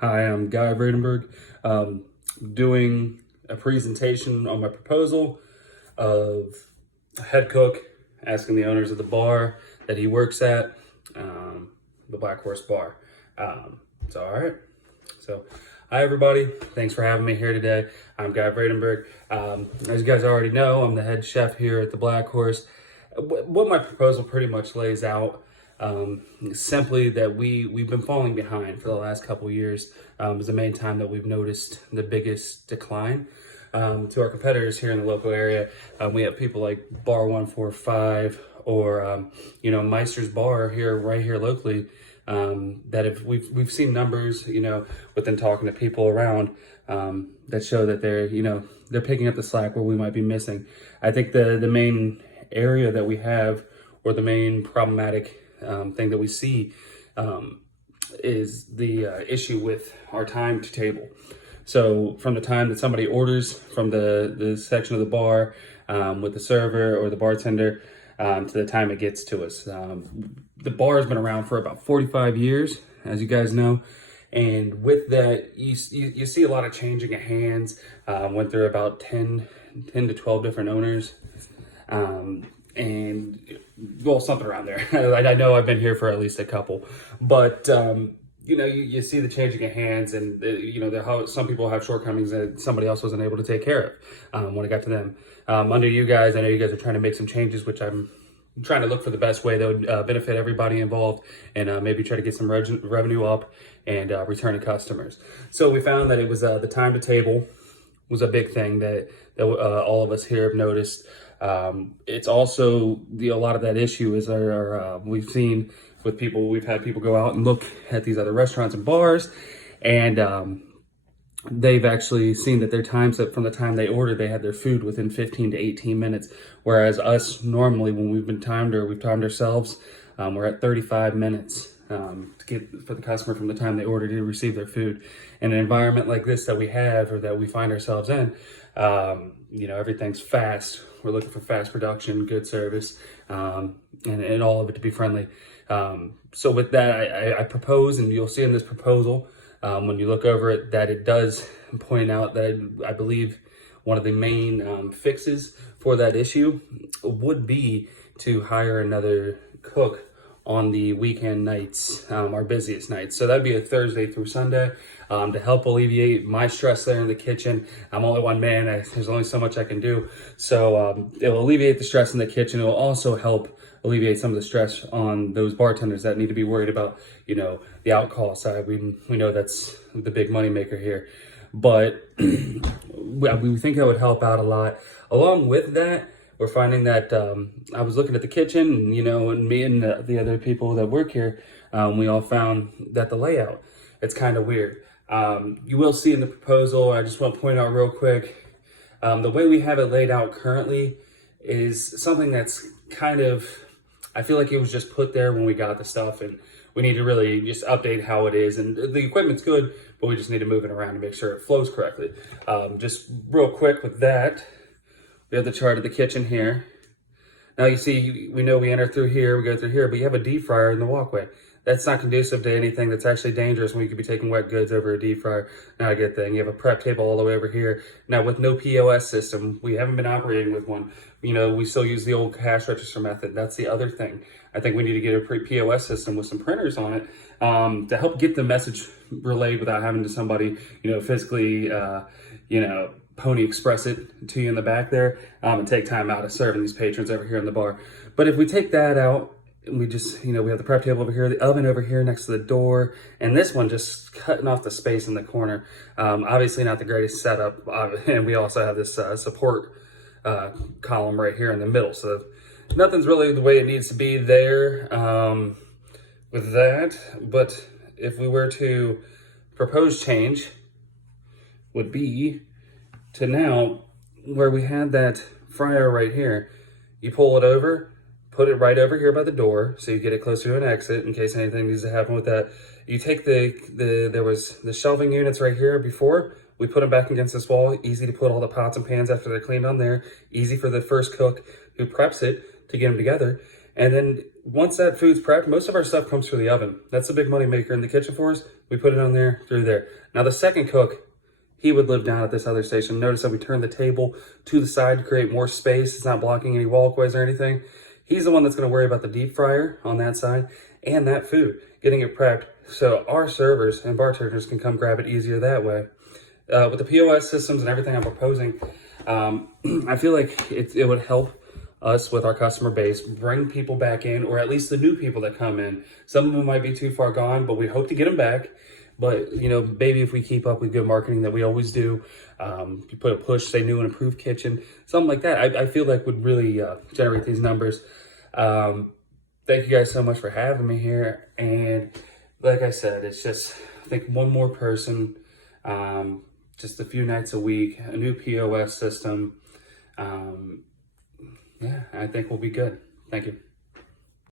Hi, I'm Guy Vredenberg, doing a presentation on my proposal of a head cook asking the owners of the bar that he works at, the Black Horse Bar. All right. So, hi everybody. Thanks for having me here today. I'm Guy Vredenberg. As you guys already know, I'm the head chef here at the Black Horse. What my proposal pretty much lays out, simply that we've been falling behind for the last couple years, is the main time that we've noticed the biggest decline. To our competitors here in the local area, we have people like Bar 145 or Meister's Bar right here locally, that if we've seen numbers, within talking to people around, that show that they're picking up the slack where we might be missing. I think the main area that we have, or the main problematic thing that we see, is the issue with our time to table. So from the time that somebody orders from the section of the bar, with the server or the bartender, to the time it gets to us. The bar has been around for about 45 years, as you guys know. And with that, you see a lot of changing of hands. Went through about 10 to 12 different owners. And well, something around there. I know I've been here for at least a couple, but you see the changing of hands, and some people have shortcomings that somebody else wasn't able to take care of when it got to them. Under you guys, I know you guys are trying to make some changes, which I'm trying to look for the best way that would benefit everybody involved, and maybe try to get some revenue up and returning customers. So we found that it was the time to table was a big thing that all of us here have noticed. It's also a lot of that issue is we've seen with people, we've had people go out and look at these other restaurants and bars, and they've actually seen that their times, that from the time they ordered, they had their food within 15 to 18 minutes. Whereas us, normally when we've been timed or we've timed ourselves, we're at 35 minutes to get for the customer from the time they ordered to receive their food. In an environment like this that we have, or that we find ourselves in, everything's fast. We're looking for fast production, good service, and all of it to be friendly. So with that, I propose, and you'll see in this proposal, when you look over it, that it does point out that I believe one of the main fixes for that issue would be to hire another cook on the weekend nights, our busiest nights. So that'd be a Thursday through Sunday, to help alleviate my stress there in the kitchen. I'm only one man, there's only so much I can do. So it'll alleviate the stress in the kitchen. It'll also help alleviate some of the stress on those bartenders that need to be worried about, the alcohol side. We know that's the big money maker here. But we think that would help out a lot. Along with that, we're finding that I was looking at the kitchen, and me and the other people that work here, we all found that the layout, it's kind of weird. You will see in the proposal, I just want to point out real quick, the way we have it laid out currently is something that's kind of, I feel like it was just put there when we got the stuff, and we need to really just update how it is. And the equipment's good, but we just need to move it around to make sure it flows correctly. Just real quick with that, we have the chart of the kitchen here. Now you see, we know we enter through here, we go through here, but you have a deep fryer in the walkway. That's not conducive to anything. That's actually dangerous when you could be taking wet goods over a deep fryer. Not a good thing. You have a prep table all the way over here. Now with no POS system, we haven't been operating with one. We still use the old cash register method. That's the other thing. I think we need to get a POS system with some printers on it, to help get the message relayed without having to somebody, physically, Pony Express it to you in the back there, and take time out of serving these patrons over here in the bar. But if we take that out, we just, we have the prep table over here, the oven over here next to the door, and this one just cutting off the space in the corner. Obviously not the greatest setup, and we also have this support column right here in the middle. So nothing's really the way it needs to be there with that. But if we were to propose change, would be to now, where we had that fryer right here, you pull it over, put it right over here by the door, so you get it closer to an exit in case anything needs to happen with that. You take there was the shelving units right here before, we put them back against this wall, easy to put all the pots and pans after they're cleaned on there, easy for the first cook who preps it to get them together. And then once that food's prepped, most of our stuff comes through the oven. That's a big money maker in the kitchen for us. We put it on there, through there. Now the second cook, he would live down at this other station. Notice that we turned the table to the side to create more space. It's not blocking any walkways or anything. He's the one that's gonna worry about the deep fryer on that side and that food, getting it prepped so our servers and bartenders can come grab it easier that way. With the POS systems and everything I'm proposing, I feel like it would help us with our customer base, bring people back in, or at least the new people that come in. Some of them might be too far gone, but we hope to get them back. But, you know, maybe if we keep up with good marketing that we always do, you put a push, say new and improved kitchen, something like that, I feel like would really generate these numbers. Thank you guys so much for having me here. And like I said, it's just, I think one more person, just a few nights a week, a new POS system. Yeah, I think we'll be good. Thank you.